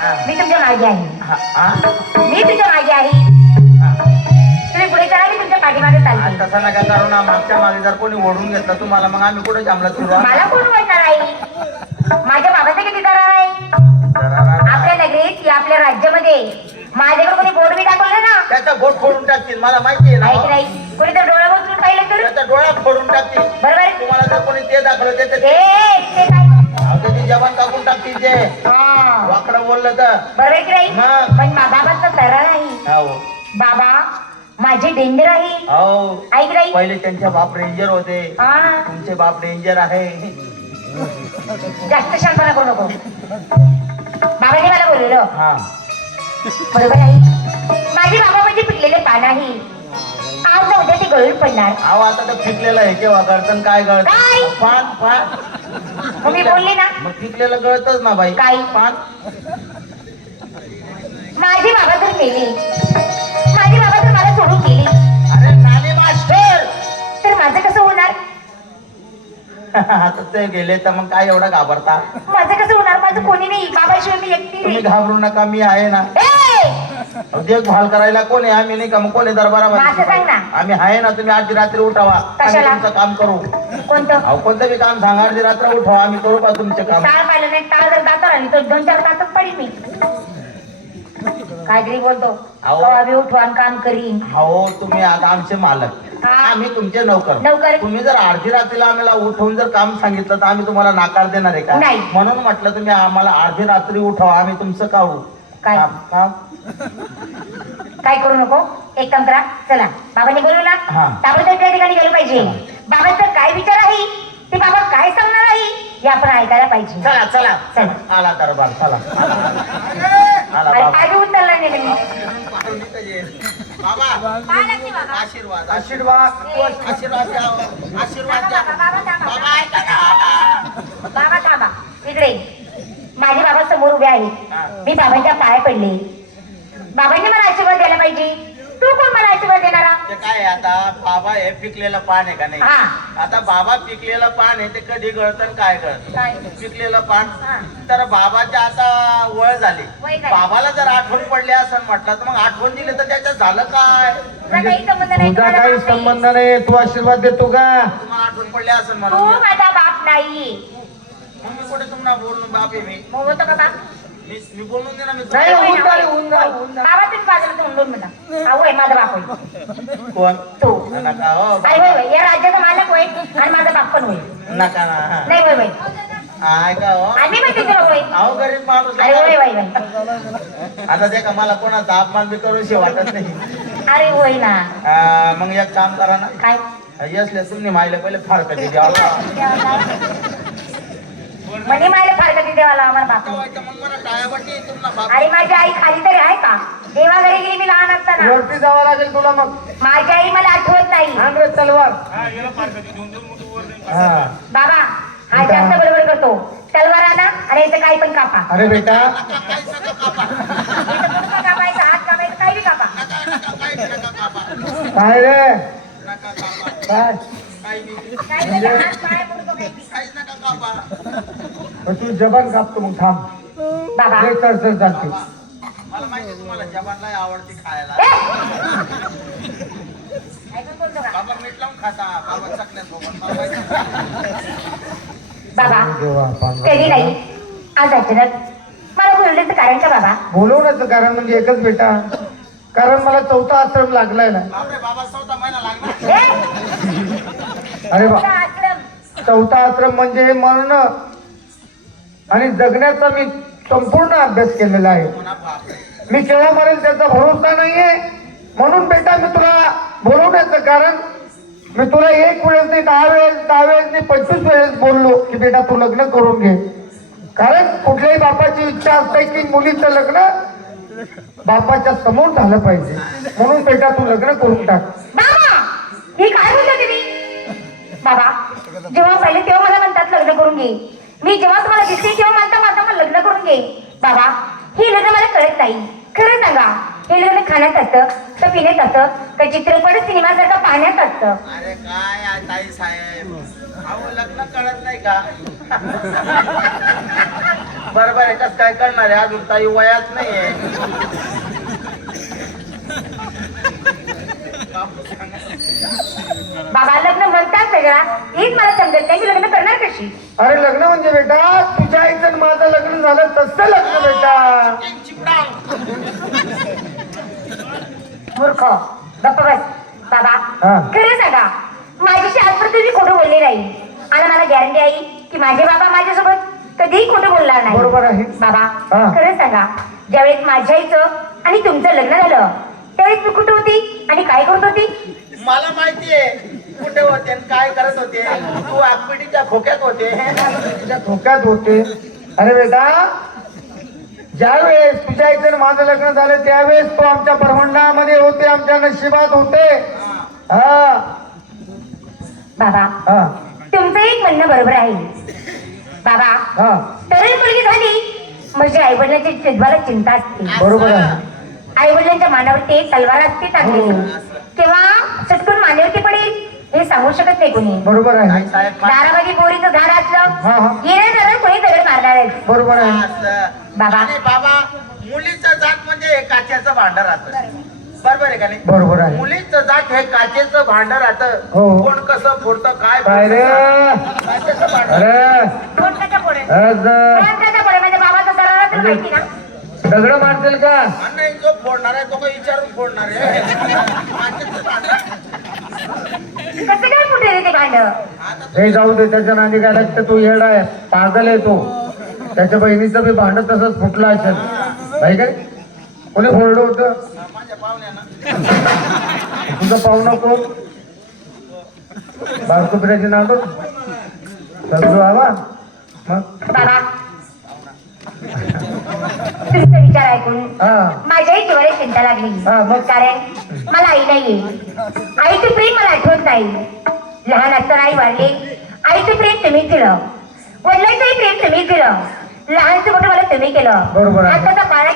मी तुमच्या मागे आहे. मी तुमच्या मागे आहे. तुम्ही पुढे चला मी तुमच्या पाठीमागे चालते. तसं नका करू ना. मागच्या मागे जर कोणी ओढून घेतलं तुम्हाला मग आम्ही कुठे जमला तुला मला कोण म्हणणार आहे? माझ्या बाबाचं किती दरार आहे? आपल्या नगरीत या आपल्या राज्यामध्ये माझ्याकडे कोणी बोर्ड बी दाखवलं ना? त्याचा बोट फोडून टाकतील मला माहिती आहे ना. नाही कोणी तर डोळा बघून पाहिलं तर? त्याचा डोळा फोडून टाकतील. बरोबर. आहे? तुम्हाला जर कोणी ते दाखवलं ते तर- ए, ते काय? जवान कापून टाकतील ते. हा. वाकडं बोललं तर. बरोबर आहे की नाही? मग. पण मा- बाबाचं दरार आहे हो. बाबा माझे डेंजर आहे. हो. ऐक नाही? पहिले त्यांचे बाप रेंजर होते. हा. तुमचे बाप रेंजर आहे. जास्त शांतपणा करू नको. बाबाने मला बोललेलं हा. बरोबर आहे. माझे बाबा म्हणजे पिकलेले पान आहे. आज ना उद्या ते गळून पडणार. अहो आता तर पिकलेलं आहे. केव्हा गळतं काय काय? गळत? पान पान. मग मी बोलले ना. मग पिकलेलं गळतच ना बाई. काय? पान. माझे बाबा जर मेले माझे बाबा जर मला सोडून गेले अरे नाले मास्टर. तर माझं कसं होणार? आता ते गेले तर मग काय एवढं घाबरता? माझं कसं होणार? माझं कोणी नाही. बाबाशिवाय मी एकटी तुम्ही घाबरू नका मी आहे ना. ए! अहो, देखभाल करायला कोण आहे? आम्ही नाही का मग कोणी सांग दरबारामध्ये ना. आम्ही आहे ना तुम्ही अर्धी रात्री उठावा. आम्ही कशाला? तुमचं काम करू. कोणतं? अहो कोणतं बी काम सांगा अर्धी रात्र उठवा आम्ही करू का तुमचे काम? टाळ पाहिलं नाही टाळ जर दातार आली तर दोन चार तासात पडील मी. काहीतरी बोलतो. अहो. कवा बी उठवान काम करीन. हो तुम्ही आता आमचे मालक. हा. आम्ही तुमचे नौकर. नौकर. तुम्ही जर अर्धी रात्रीला आम्हाला उठवून जर काम सांगितलं तर आम्ही तुम्हाला नाकार देणार आहे का? नाही. म्हणून म्हटलं तुम्ही आम्हाला अर्धी रात्री उठवा आम्ही तुमचं काढू. काय? काम काम. काय करू नको? एक काम करा. चला. बाबांनी बोलू ना? हा. ताबडतोब त्या ठिकाणी गेलो पाहिजे. बाबांचा काय विचार आहे? ते बाबा काय सांगणार आहे? हे आपण ऐकायला पाहिजे. चला चला. चला. आला दरबार. चला. आला अरे बाबा. आधी उचलला नाही मी बाबा. बाबा? आशीर्वाद. आशीर्वाद. आशीर्वाद द्या. आशीर्वाद द्या. बाबा, बाबा, बाबा. बाबा ऐका ना. बाबा थांबा. इकडे. बाबा आहेत मी बाबांच्या पाया पडले. बाबांनी मला आशीर्वाद द्यायला पाहिजे. तू कोण मला आशीर्वाद देणारा? ते काय आहे आता? बाबा हे पिकलेलं पान आहे का नाही? हा. आता बाबा पिकलेलं पान आहे ते कधी गळतं आणि काय काय? गळत पिकलेलं पान. हा. तर बाबाच्या आता वय झाली. वय? बाबाला जर आठवण पडली असं म्हटलं तर मग आठवण दिली तर त्याच्यात झालं काय? तुझा काही संबंध नाही तुझा तुझा काही बाप नाही. संबंध नाही तू आशीर्वाद देतो का? तुम्हाला आठवण पडली असं तू म्हणून. माझा बाप नाही. मग मी कुठे तुम्हाला बोलून बाप आहे मी? मग होतं का बाप? मी मी बोलून दे ना मी नाही, होय होऊन ना, जा होय. रे, होऊन जा, होऊन जा. बाबा तुम्ही बाजूला तोंडून म्हणा होय माझा बाप होय कोण? तू. नका हो. अरे होय होय. या राज्याचा मालक होय आणि माझा बाप पण होय नका ना. नाही होय होय. ऐका हो? आम्ही माहिती तुला होय अहो गरीब माणूस अरे होय होय होय. आता ते का मला कोणाचा अपमान बी करूशी वाटत नाही. अरे होय ना. मग एक काम करा ना. काय? यसले तुम्ही मायला पहिले फार कधी द्यावा म्हणे माझ्या फार कधी देवाला आम्हाला बाप मला अरे माझी आई खाली तरी आहे का? देवा घरी गेली मी लहान असताना. वरती जावं लागेल तुला मग. माझी आई मला आठवत नाही. तलवार. हा. बाबा हा जास्त बरोबर करतो. तलवार आणा आणि याचं काही पण कापा. अरे बेटा. इथं कापायचं हात कापायचं काही बी कापा. काय रे? काय? काही बी हात पाय मग तू जबान कापतो मग थांब. बाबा. चढचढ चालते मला माहिती तुम्हाला जबानला आवडते खायला. ए! ऐकून बोलतो का बाबा मीठ लावून खाता. बाबा चकण्यासोबत. बाबा. कधी नाही? आज अचानक मला बोलण्याचं कारण का बाबा? बोलवण्याचं कारण म्हणजे एकच बेटा. कारण मला चौथा आश्रम लागलाय ना. बाबा चौथा महिना ए! अरे बा. तुझा आश्रम चौथा आश्रम म्हणजे मरण. आणि जगण्याचा मी संपूर्ण अभ्यास केलेला आहे. मी केव्हा मरेल त्याचा भरोसा नाहीये. म्हणून बेटा मी तुला बोलवण्याचं कारण मी तुला एक वेळेस नाही दहा वेळेस दहा वेळेस नाही पंचवीस वेळेस बोललो की बेटा तू लग्न करून घे. कारण कुठल्याही बापाची इच्छा असते की मुलीचं लग्न बापाच्या समोर झालं पाहिजे. म्हणून बेटा तू लग्न करून टाक. बाबा हे काय बाबा जेव्हा पहिले तेव्हा मला म्हणतात लग्न करून घे. मी जेव्हा तुम्हाला दिसते तेव्हा म्हणता माझं मला लग्न करून घे. बाबा हे लग्न मला कळत नाही. खरं सांगा हे लग्न खाण्यात असतं का पिण्यात असतं का चित्रपट सिनेमासारखं पाहण्यात असतं? अरे काय आहे ताई साहेब? अहो लग्न कळत नाही का? बरोबर आहे कसं काय करणार आहे? अजून ताई वयात नाहीये. बाबा लग्न म्हणतात वेगळा हेच मला समजत नाही लग्न करणार कशी? अरे लग्न म्हणजे बेटा तुझ्या आईचं आणि माझं लग्न झालं तसं लग्न बेटा. मूर्ख. गप्प बस. बाबा हा. खरं सांगा माझ्याशी आजपर्यंत तुम्ही खोटं बोलले नाही. आणि मला गॅरंटी आहे की माझे बाबा माझ्यासोबत कधीही खोटं बोलणार नाही. बरोबर आहे. बाबा हा. खरं सांगा ज्यावेळेस माझ्या आईचं आणि तुमचं लग्न झालं त्यावेळेस मी कुठं होती आणि काय करत होती? मला माहितीये कुठे होते आणि काय करत होते. तू आगपिटीच्या खोक्यात होते. तुझ्या धोक्यात होते. अरे बेटा ज्या वेळेस तुझ्या आणि माझं लग्न झालं त्यावेळेस तो आमच्या ब्रह्मांडामध्ये होते आमच्या नशिबात होते. हा. बाबा हा. तुमचं एक म्हणणं बरोबर आहे. बाबा हा. तरुण मुलगी झाली म्हणजे आई वडिलांची चिंता असते. बरोबर आहे. आई वडिलांच्या मानावरती एक तलवार असते हो. चांगली किंवा सटकून मानेवरती पडेल हे सांगू शकत नाही कोणी. बरोबर आहे. दारामध्ये बोरीचं झाड हा, हा. असलं येणं जाणं कोणी दगड मारणारच बरोबर आहे. बाबा. बाबा मुलीचं जात म्हणजे हे काचेचं भांडं राहतं. बरोबर. आहे का नाही? बरोबर आहे. मुलीचं जात हे काचेचं भांडं राहतं. हो. कोण कसं फोडतं काय फोडतं, काचेचं भांडं पुढे. म्हणजे बाबाचा तर माहिती ना. दगड मारतील का? नाही जो फोडणार आहे तो काही विचारून फोडणार आहे. काचेचं भांडं. कसं काय कुठे रे ते भांड? हे जाऊ दे त्याच्या नांदी काय लागतं? तो येडा आहे पागल आहे तो. त्याच्या बहिणीचं बी भांड तसंच फुटलं असेल. नाही काय कोणी फोडलं होतं? माझ्या पाहुण्यानं. तुझं पाहू नको. बारकुपऱ्याची नाव सगळं बाबा. मग. तुमचा विचार ऐकून माझ्याही जीवाला चिंता लागली. हा? कारण मला आई नाहीये. आईचं प्रेम मला आठवत नाही. लहान असताना आई वाढली. आईचं प्रेम तुम्ही केलं. वडिलांचंही प्रेम तुम्ही केलं. लहानचं मोठं मला तुम्ही केलं. आताचा काळ